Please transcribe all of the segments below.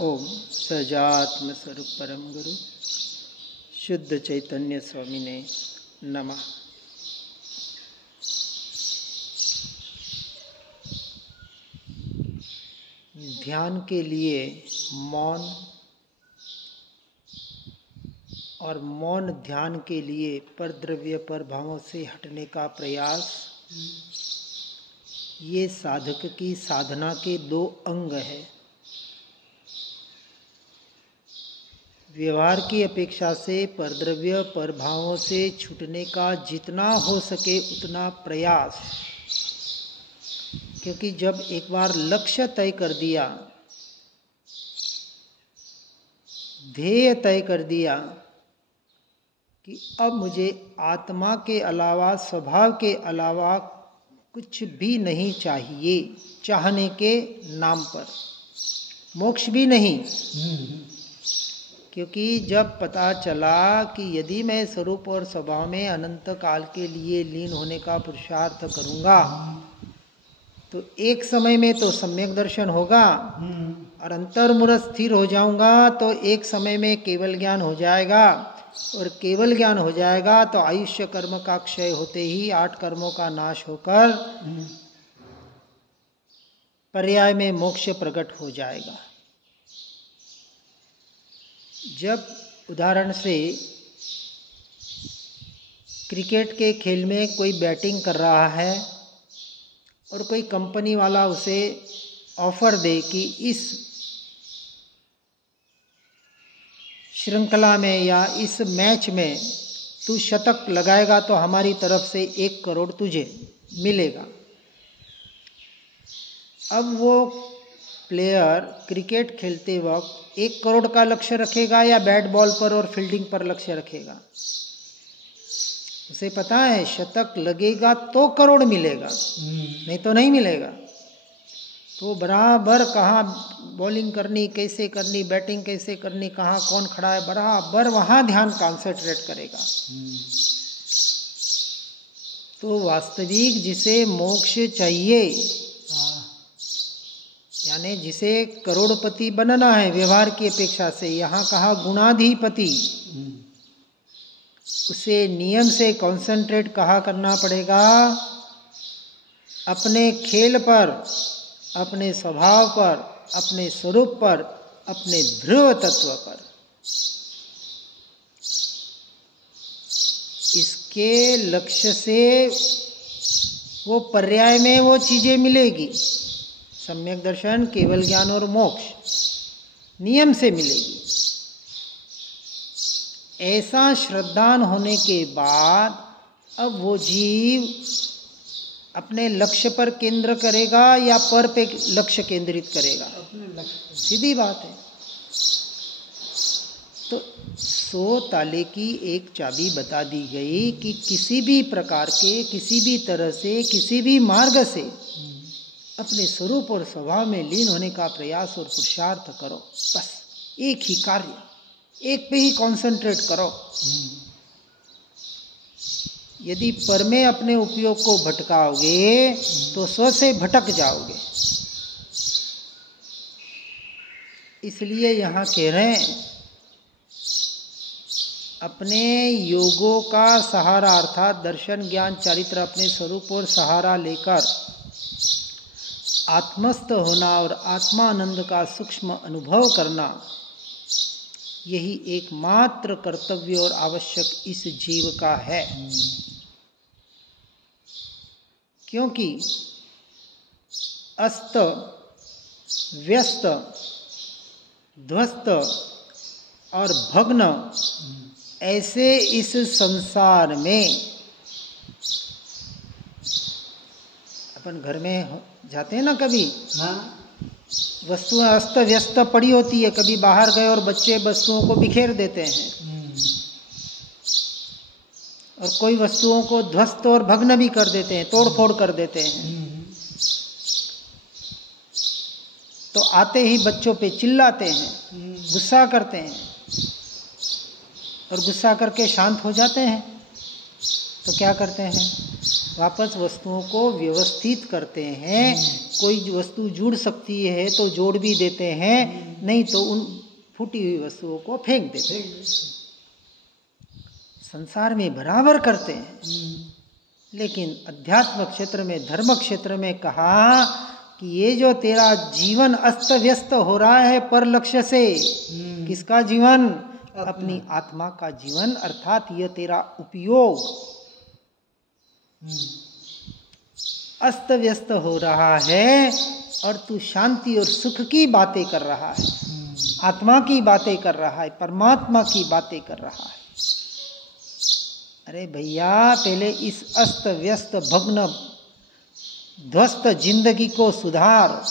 ओम सजात्म स्वरूप परम गुरु शुद्ध चैतन्य स्वामी ने नमः। ध्यान के लिए मौन और मौन ध्यान के लिए परद्रव्य पर भावों से हटने का प्रयास, ये साधक की साधना के दो अंग है। व्यवहार की अपेक्षा से परद्रव्य पर भावों से छूटने का जितना हो सके उतना प्रयास, क्योंकि जब एक बार लक्ष्य तय कर दिया, ध्येय तय कर दिया कि अब मुझे आत्मा के अलावा, स्वभाव के अलावा कुछ भी नहीं चाहिए, चाहने के नाम पर मोक्ष भी नहीं। क्योंकि जब पता चला कि यदि मैं स्वरूप और स्वभाव में अनंत काल के लिए लीन होने का पुरुषार्थ करूंगा तो एक समय में तो सम्यक दर्शन होगा और अंतर्मुख स्थिर हो जाऊंगा तो एक समय में केवल ज्ञान हो जाएगा, और केवल ज्ञान हो जाएगा तो आयुष्य कर्म का क्षय होते ही 8 कर्मों का नाश होकर पर्याय में मोक्ष प्रकट हो जाएगा। जब उदाहरण से क्रिकेट के खेल में कोई बैटिंग कर रहा है और कोई कंपनी वाला उसे ऑफर दे कि इस श्रृंखला में या इस मैच में तू शतक लगाएगा तो हमारी तरफ से 1 करोड़ तुझे मिलेगा। अब वो प्लेयर क्रिकेट खेलते वक्त 1 करोड़ का लक्ष्य रखेगा या बैट बॉल पर और फील्डिंग पर लक्ष्य रखेगा? उसे पता है शतक लगेगा तो करोड़ मिलेगा, नहीं तो नहीं मिलेगा। तो बराबर कहाँ बॉलिंग करनी, कैसे करनी, बैटिंग कैसे करनी, कहाँ कौन खड़ा है, बराबर वहाँ ध्यान कॉन्सेंट्रेट करेगा। तो वास्तविक जिसे मोक्ष चाहिए, यानी जिसे करोड़पति बनना है व्यवहार की अपेक्षा से, यहाँ कहा गुणाधिपति, उसे नियम से कंसंट्रेट कहा करना पड़ेगा अपने खेल पर, अपने स्वभाव पर, अपने स्वरूप पर, अपने ध्रुव तत्व पर। इसके लक्ष्य से वो पर्याय में वो चीजें मिलेगी, सम्यक दर्शन, केवल ज्ञान और मोक्ष नियम से मिलेगी। ऐसा श्रद्धान होने के बाद अब वो जीव अपने लक्ष्य पर केंद्र करेगा या पर पे लक्ष्य केंद्रित करेगा? अपने लक्ष्य। सीधी बात है। तो 100 ताले की एक चाबी बता दी गई कि किसी भी प्रकार के, किसी भी तरह से, किसी भी मार्ग से अपने स्वरूप और स्वभाव में लीन होने का प्रयास और पुरुषार्थ करो। बस एक ही कार्य, एक पे ही कंसंट्रेट करो। यदि पर में अपने उपयोग को भटकाओगे तो स्व से भटक जाओगे। इसलिए यहाँ कह रहे हैं अपने योगों का सहारा अर्थात दर्शन, ज्ञान, चारित्र, अपने स्वरूप और सहारा लेकर आत्मस्थ होना और आत्मानंद का सूक्ष्म अनुभव करना, यही एकमात्र कर्तव्य और आवश्यक इस जीव का है। क्योंकि अस्त व्यस्त, ध्वस्त और भग्न ऐसे इस संसार में, अपन घर में जाते हैं ना कभी, वस्तुएं अस्त व्यस्त पड़ी होती है, कभी बाहर गए और बच्चे वस्तुओं को बिखेर देते हैं और कोई वस्तुओं को ध्वस्त और भग्न भी कर देते हैं, तोड़ फोड़ कर देते हैं। तो आते ही बच्चों पे चिल्लाते हैं, गुस्सा करते हैं और गुस्सा करके शांत हो जाते हैं। तो क्या करते हैं? वापस वस्तुओं को व्यवस्थित करते हैं। कोई वस्तु जुड़ सकती है तो जोड़ भी देते हैं, नहीं तो उन फूटी हुई वस्तुओं को फेंक देते हैं। संसार में बराबर करते हैं, लेकिन अध्यात्म क्षेत्र में, धर्म क्षेत्र में कहा कि ये जो तेरा जीवन अस्त व्यस्त हो रहा है पर लक्ष्य से, किसका जीवन? अपनी आत्मा का जीवन, अर्थात यह तेरा उपयोग अस्त व्यस्त हो रहा है और तू शांति और सुख की बातें कर रहा है, आत्मा की बातें कर रहा है, परमात्मा की बातें कर रहा है। अरे भैया, पहले इस अस्त व्यस्त भग्न ध्वस्त जिंदगी को सुधार।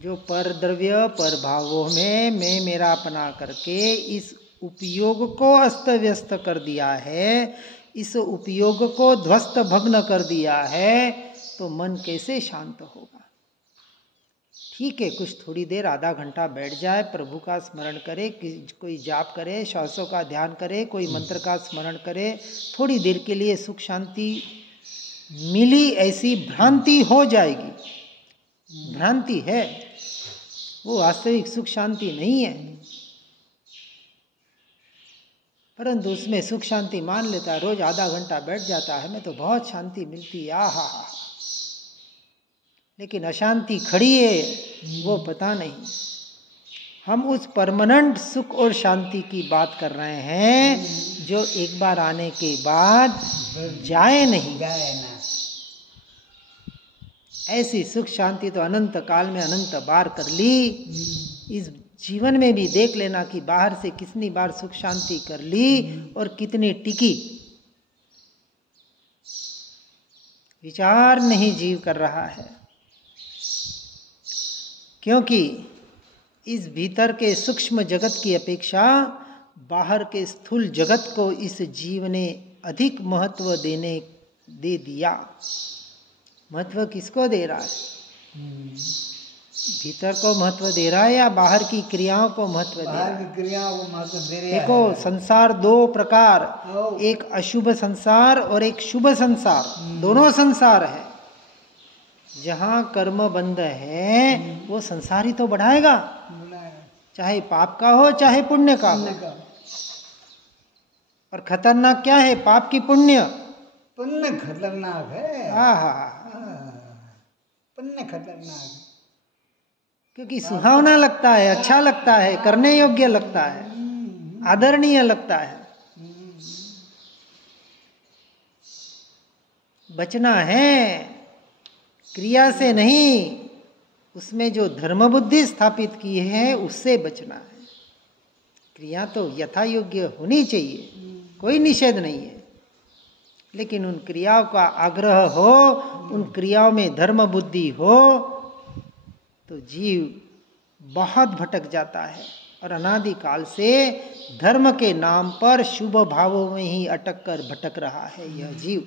जो पर द्रव्य पर भावों में मैं मेरा अपना करके इस उपयोग को अस्त व्यस्त कर दिया है, इस उपयोग को ध्वस्त भग्न कर दिया है, तो मन कैसे शांत होगा? ठीक है, कुछ थोड़ी देर, आधा घंटा बैठ जाए, प्रभु का स्मरण करे, कोई जाप करे, श्वासों का ध्यान करे, कोई मंत्र का स्मरण करे, थोड़ी देर के लिए सुख शांति मिली, ऐसी भ्रांति हो जाएगी। भ्रांति है, वो वास्तविक सुख शांति नहीं है, परंतु उसमें सुख शांति मान लेता है। रोज आधा घंटा बैठ जाता है, मैं तो बहुत शांति मिलती है, आहा हा, लेकिन अशांति खड़ी है, वो पता नहीं। हम उस परमानेंट सुख और शांति की बात कर रहे हैं जो एक बार आने के बाद जाए नहीं। ऐसी सुख शांति तो अनंत काल में अनंत बार कर ली। इस जीवन में भी देख लेना कि बाहर से कितनी बार सुख शांति कर ली और कितनी टिकी। विचार नहीं जीव कर रहा है, क्योंकि इस भीतर के सूक्ष्म जगत की अपेक्षा बाहर के स्थूल जगत को इस जीव ने अधिक महत्व दे दिया। महत्व किसको दे रहा है? भीतर को महत्व दे रहा है या बाहर की क्रियाओं को महत्व दे रहा है? बाहर की क्रियाओं को महत्व दे रहा है। देखो, संसार दो प्रकार, एक अशुभ संसार और एक शुभ संसार, दोनों संसार है। जहाँ कर्म बंध है वो संसार ही तो बढ़ाएगा, चाहे पाप का हो चाहे पुण्य का हो। और खतरनाक क्या है? पाप की पुण्य? पुण्य खतरनाक है। पुण्य खतरनाक है, क्योंकि सुहावना लगता है, अच्छा लगता है, करने योग्य लगता है, आदरणीय लगता है। बचना है क्रिया से नहीं, उसमें जो धर्म बुद्धि स्थापित की है उससे बचना है। क्रिया तो यथा योग्य होनी चाहिए, कोई निषेध नहीं है, लेकिन उन क्रियाओं का आग्रह हो, उन क्रियाओं में धर्म बुद्धि हो, तो जीव बहुत भटक जाता है और अनादिकाल से धर्म के नाम पर शुभ भावों में ही अटक कर भटक रहा है यह जीव।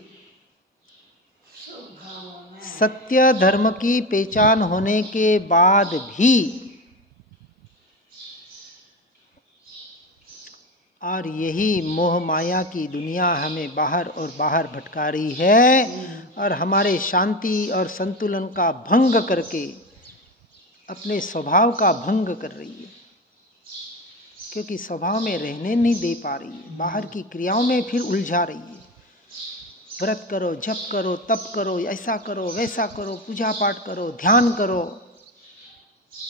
सत्य धर्म की पहचान होने के बाद भी और यही मोह माया की दुनिया हमें बाहर और बाहर भटका रही है और हमारे शांति और संतुलन का भंग करके अपने स्वभाव का भंग कर रही है, क्योंकि स्वभाव में रहने नहीं दे पा रही है, बाहर की क्रियाओं में फिर उलझा रही है। व्रत करो, जप करो, तप करो, ऐसा करो, वैसा करो, पूजा पाठ करो, ध्यान करो,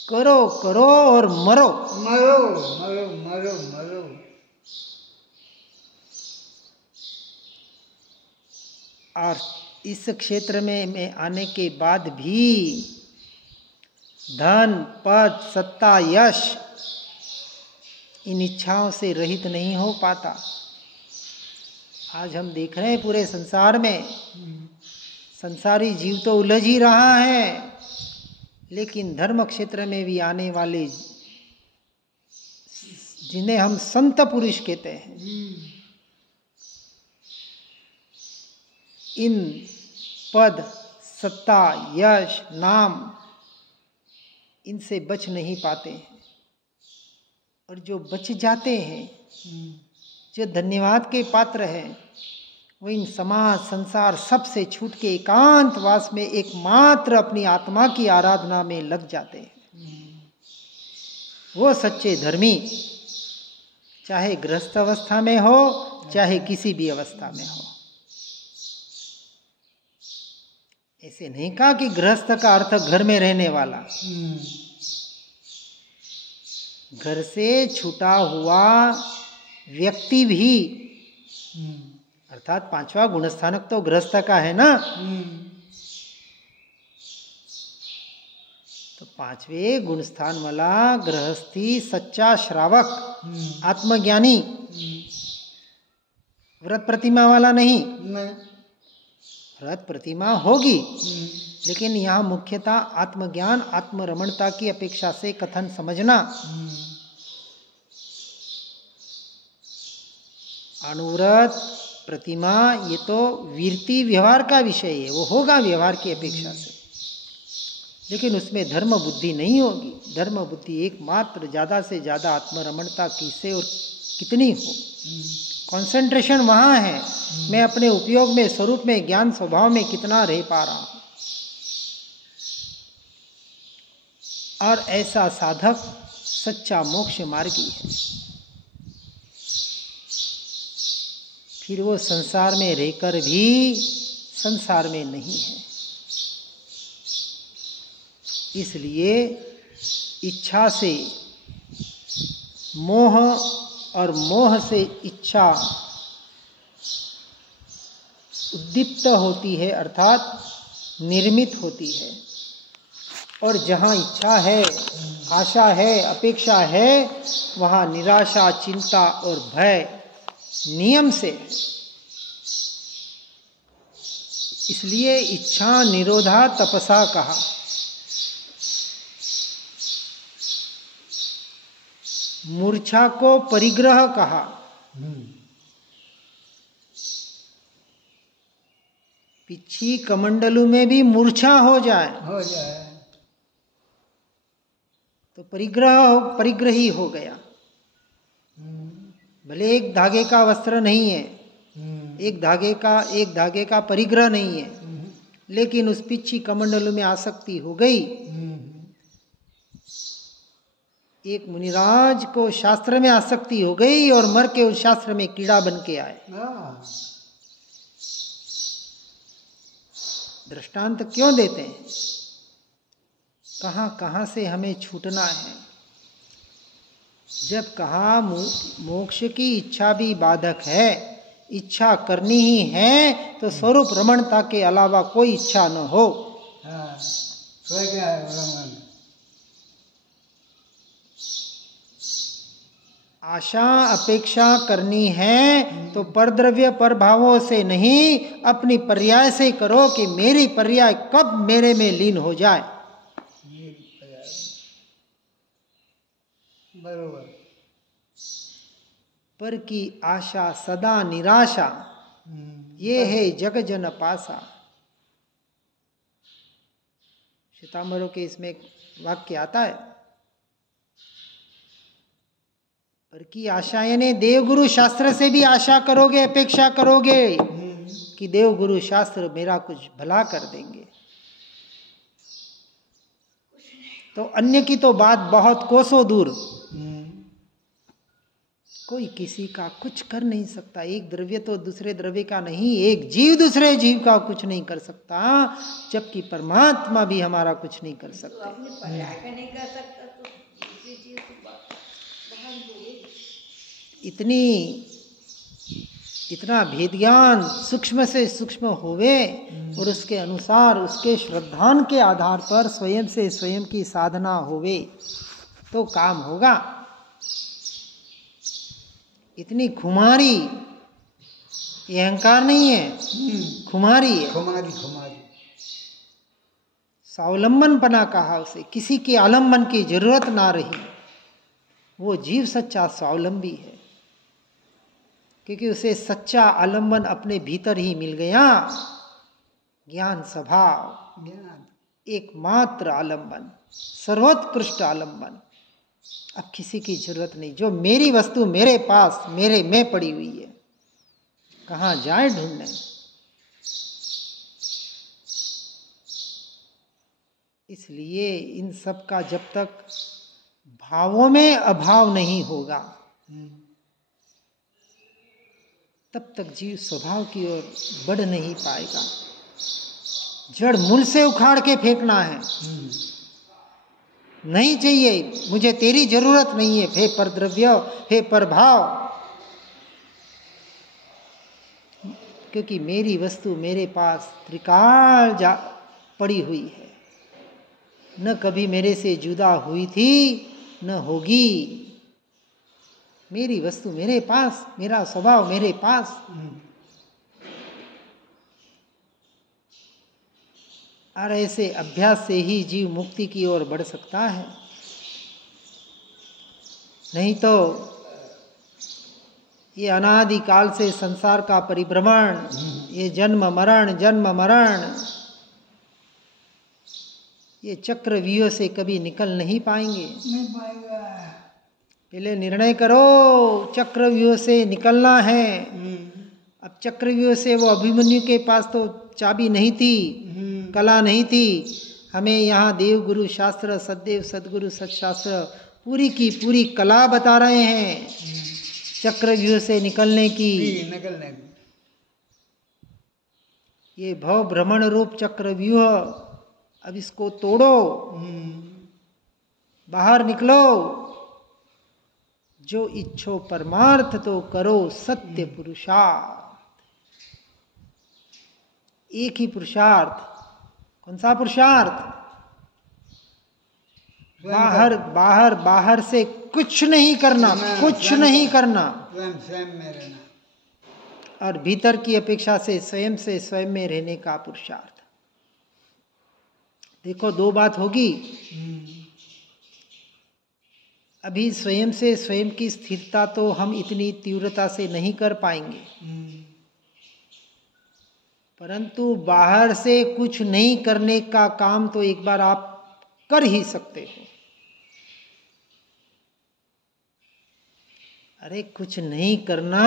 करो करो और मरो मरो मरो मरो मरो। और इस क्षेत्र में मैं आने के बाद भी धन, पद, सत्ता, यश, इन इच्छाओं से रहित नहीं हो पाता। आज हम देख रहे हैं पूरे संसार में संसारी जीव तो उलझ ही रहा है, लेकिन धर्म क्षेत्र में भी आने वाले जिन्हें हम संत पुरुष कहते हैं, इन पद, सत्ता, यश, नाम, इनसे बच नहीं पाते हैं। और जो बच जाते हैं, जो धन्यवाद के पात्र हैं, वो इन समाज संसार सबसे छूट के एकांतवास में एकमात्र अपनी आत्मा की आराधना में लग जाते हैं। वो सच्चे धर्मी, चाहे गृहस्थ अवस्था में हो चाहे किसी भी अवस्था में हो। ऐसे नहीं कहा कि गृहस्थ का अर्थ घर में रहने वाला, घर से छूटा हुआ व्यक्ति भी, अर्थात पांचवा गुणस्थानक तो गृहस्थ का है ना, तो पांचवे गुणस्थान वाला गृहस्थी सच्चा श्रावक आत्मज्ञानी, व्रत प्रतिमा वाला नहीं। व्रत प्रतिमा होगी, लेकिन यहाँ मुख्यतः आत्मज्ञान आत्मरमणता की अपेक्षा से कथन समझना। अनुव्रत प्रतिमा ये तो वीरती व्यवहार का विषय है, वो होगा व्यवहार की अपेक्षा से, लेकिन उसमें धर्म बुद्धि नहीं होगी। धर्म बुद्धि एकमात्र ज्यादा से ज्यादा आत्मरमणता किससे और कितनी हो, कंसंट्रेशन वहां है, मैं अपने उपयोग में, स्वरूप में, ज्ञान स्वभाव में कितना रह पा रहा हूं। और ऐसा साधक सच्चा मोक्ष मार्गी है। फिर वो संसार में रहकर भी संसार में नहीं है। इसलिए इच्छा से मोह और मोह से इच्छा उद्दीप्त होती है, अर्थात निर्मित होती है। और जहाँ इच्छा है, आशा है, अपेक्षा है, वहाँ निराशा, चिंता और भय नियम से है। इसलिए इच्छा निरोधा तपसा कहा। मूर्छा को परिग्रह कहा। पिछी कमंडलू में भी मूर्छा हो जाए तो परिग्रही हो गया। भले एक धागे का वस्त्र नहीं है, एक धागे का परिग्रह नहीं है, लेकिन उस पिछी कमंडलू में आसक्ति हो गई। एक मुनिराज को शास्त्र में आसक्ति हो गई और मर के उस शास्त्र में कीड़ा बन के आए। दृष्टांत क्यों देते हैं? कहाँ कहाँ से हमें छूटना है। जब कहा मोक्ष की इच्छा भी बाधक है, इच्छा करनी ही है तो स्वरूप रमणता के अलावा कोई इच्छा न हो। आशा अपेक्षा करनी है तो परद्रव्य पर भावों से नहीं, अपनी पर्याय से करो कि मेरी पर्याय कब मेरे में लीन हो जाए। बरोबर। पर की आशा सदा निराशा, ये है जग जन पासा। श्वेतांबरों के इसमें एक वाक्य आता है, पर की आशा यानी देवगुरु शास्त्र से भी आशा करोगे, अपेक्षा करोगे कि देवगुरु शास्त्र मेरा कुछ भला कर देंगे, तो अन्य की तो बात बहुत कोसों दूर, कोई किसी का कुछ कर नहीं सकता। एक द्रव्य तो दूसरे द्रव्य का नहीं, एक जीव दूसरे जीव का कुछ नहीं कर सकता, जबकि परमात्मा भी हमारा कुछ नहीं कर सकता। इतना भेद ज्ञान सूक्ष्म से सूक्ष्म होवे और उसके अनुसार उसके श्रद्धान के आधार पर स्वयं से स्वयं की साधना होवे तो काम होगा। इतनी खुमारी, ये अहंकार नहीं है, खुमारी है। खुमारी स्वावलंबनपना कहा उसे, किसी के आलम्बन की जरूरत ना रही। वो जीव सच्चा स्वावलंबी है, क्योंकि उसे सच्चा आलम्बन अपने भीतर ही मिल गया। ज्ञान स्वभाव, एकमात्र आलम्बन, सर्वोत्कृष्ट आलम्बन। अब किसी की जरूरत नहीं। जो मेरी वस्तु मेरे पास, मेरे में पड़ी हुई है, कहाँ जाए ढूंढने। इसलिए इन सब का जब तक भावों में अभाव नहीं होगा तब तक जीव स्वभाव की ओर बढ़ नहीं पाएगा। जड़ मूल से उखाड़ के फेंकना है। नहीं चाहिए, मुझे तेरी जरूरत नहीं है, हे पर द्रव्य, हे पर भाव, क्योंकि मेरी वस्तु मेरे पास त्रिकाल जा पड़ी हुई है, न कभी मेरे से जुदा हुई थी न होगी। मेरी वस्तु मेरे पास, मेरा स्वभाव मेरे पास। और ऐसे अभ्यास से ही जीव मुक्ति की ओर बढ़ सकता है। नहीं तो ये अनादि काल से संसार का परिभ्रमण, ये जन्म मरण, ये चक्रव्यूह से कभी निकल नहीं पाएंगे। नहीं पाएगा। पहले निर्णय करो, चक्रव्यूह से निकलना है। अब चक्रव्यूह से वो अभिमन्यु के पास तो चाबी नहीं थी, कला नहीं थी। हमें यहाँ देव गुरु शास्त्र, सद्देव सदगुरु सत्शास्त्र पूरी की पूरी कला बता रहे हैं चक्रव्यूह से निकलने की। ये भव भ्रमण रूप चक्रव्यूह, अब इसको तोड़ो, बाहर निकलो। जो इच्छो परमार्थ तो करो सत्य पुरुषार्थ। एक ही पुरुषार्थ। कौन सा पुरुषार्थ? बाहर से कुछ नहीं करना, कुछ नहीं करना, स्वयं में रहना। और भीतर की अपेक्षा से स्वयं में रहने का पुरुषार्थ। देखो, दो बात होगी। अभी स्वयं से स्वयं की स्थिरता तो हम इतनी तीव्रता से नहीं कर पाएंगे, परंतु बाहर से कुछ नहीं करने का काम तो एक बार आप कर ही सकते हो। अरे कुछ नहीं करना,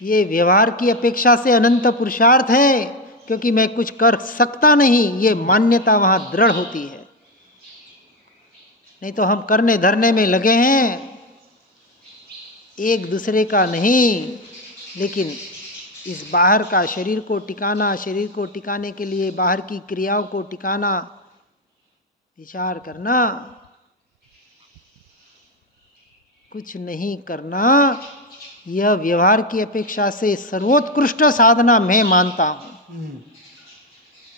ये व्यवहार की अपेक्षा से अनंत पुरुषार्थ है, क्योंकि मैं कुछ कर सकता नहीं, ये मान्यता वहां दृढ़ होती है। नहीं तो हम करने धरने में लगे हैं, एक दूसरे का नहीं, लेकिन इस बाहर का शरीर को टिकाना, शरीर को टिकाने के लिए बाहर की क्रियाओं को टिकाना, विचार करना। कुछ नहीं करना, यह व्यवहार की अपेक्षा से सर्वोत्कृष्ट साधना मैं मानता हूं।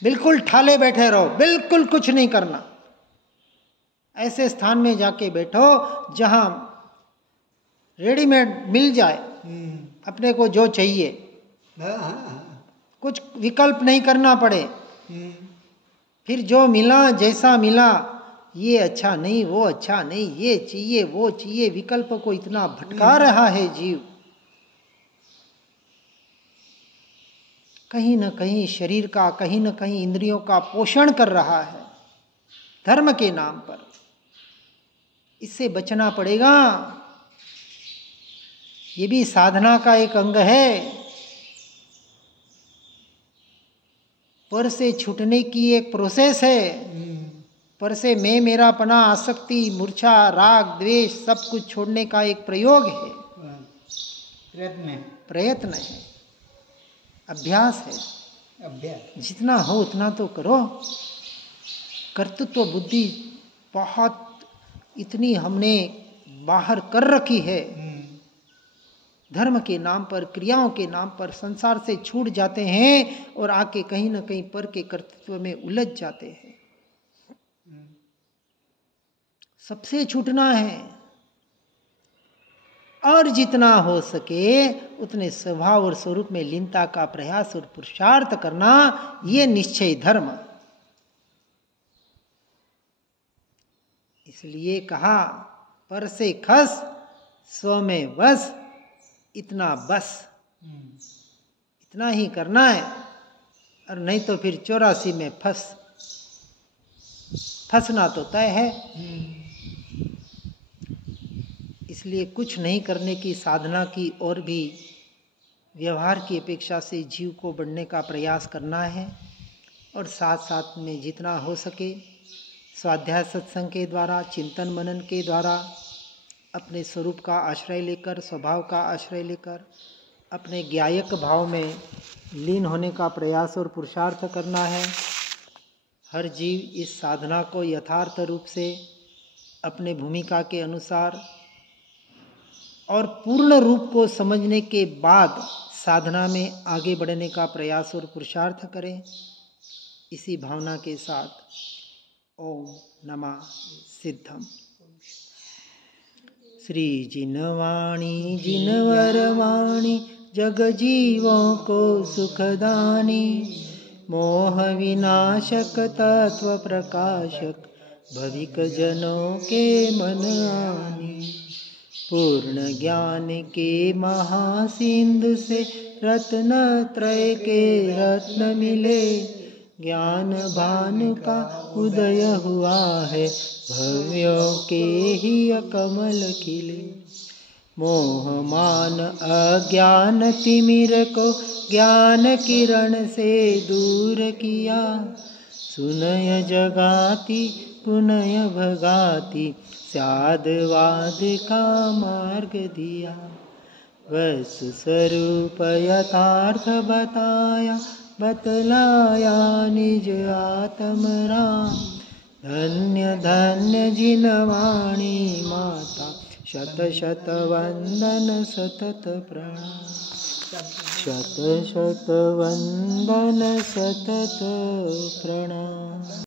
बिल्कुल ठाले बैठे रहो, बिल्कुल कुछ नहीं करना। ऐसे स्थान में जाके बैठो जहां रेडीमेड मिल जाए अपने को जो चाहिए, कुछ विकल्प नहीं करना पड़े। फिर जो मिला, जैसा मिला, ये अच्छा नहीं, वो अच्छा नहीं, ये चाहिए, वो चाहिए, विकल्प को इतना भटका रहा है जीव। कहीं न कहीं शरीर का, कहीं न कहीं इंद्रियों का पोषण कर रहा है धर्म के नाम पर। इससे बचना पड़ेगा। ये भी साधना का एक अंग है। पर से छूटने की एक प्रोसेस है। पर से मैं, मेरा पना, आसक्ति, मूर्छा, राग, द्वेष सब कुछ छोड़ने का एक प्रयोग है, प्रयत्न है, अभ्यास है। जितना हो उतना तो करो। कर्तृत्व बुद्धि बहुत इतनी हमने बाहर कर रखी है। धर्म के नाम पर, क्रियाओं के नाम पर संसार से छूट जाते हैं और आके कहीं न कहीं पर के कर्तृत्व में उलझ जाते हैं। सबसे छूटना है और जितना हो सके उतने स्वभाव और स्वरूप में लीनता का प्रयास और पुरुषार्थ करना, ये निश्चय धर्म। इसलिए कहा, पर से खस स्व में बस, इतना बस, इतना ही करना है। और नहीं तो फिर 84 में फंसना तो तय है। इसलिए कुछ नहीं करने की साधना की ओर भी व्यवहार की अपेक्षा से जीव को बढ़ने का प्रयास करना है और साथ साथ में जितना हो सके स्वाध्याय सत्संग के द्वारा, चिंतन मनन के द्वारा अपने स्वरूप का आश्रय लेकर, स्वभाव का आश्रय लेकर अपने ज्ञायक भाव में लीन होने का प्रयास और पुरुषार्थ करना है। हर जीव इस साधना को यथार्थ रूप से अपने भूमिका के अनुसार और पूर्ण रूप को समझने के बाद साधना में आगे बढ़ने का प्रयास और पुरुषार्थ करें। इसी भावना के साथ ओम नमः सिद्धम। श्री जिनवाणी जिनवरवाणी जग जीवों को सुखदानी, मोह विनाशक तत्व प्रकाशक भविक जनों के मन आनी। पूर्ण ज्ञान के महासिंधु से रत्न त्रय के रत्न मिले, ज्ञान भानु का उदय हुआ है, भव्यों के ही कमल खिले। मोह मान अज्ञान तिमिर को ज्ञान किरण से दूर किया, सुनय जगाती पुनय भगाती साधवाद का मार्ग दिया। वस्तु स्वरूप यथार्थ बताया, बतलाया निज आत्म राम। धन्य धन्य जिनवाणी माता, शत शत वंदन सतत प्रणाम। शत शत वंदन सतत प्रणाम।